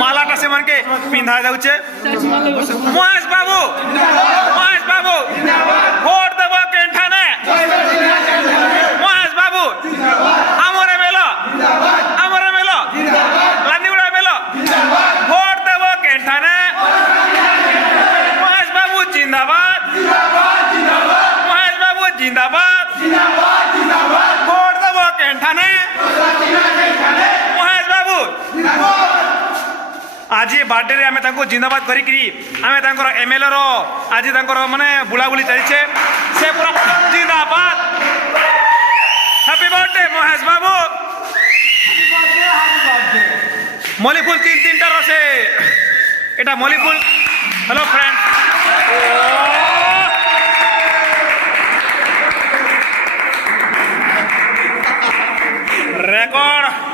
মালাটা সেমানকে পিন্ধা যাচ্ছে মহেশ বাবু ভোট দেব কেনঠানে মহেশ বাবু আমরে মেল লান্দিগুড়া মেল ভোট দেব কেনঠানে মহেশ বাবু জিন্দাবাদ মহেশ বাবু জিন্দাবাদ ভোট দেব কেনঠানে মহেশ বাবু আজি বার্থডে আমি তাকে জিন্দাবাদ করি আমি তাঁর এমএলএ র আজি তাঁর মানে বুলাবুলি চাইছে সে পুরা জিন্দাবাদ হ্যাপি বার্থডে মহেশ বাবু মলি ফুল তিনটা রসে এটা মলি ফুল হ্যালো ফ্রেন্ড রেকর্ড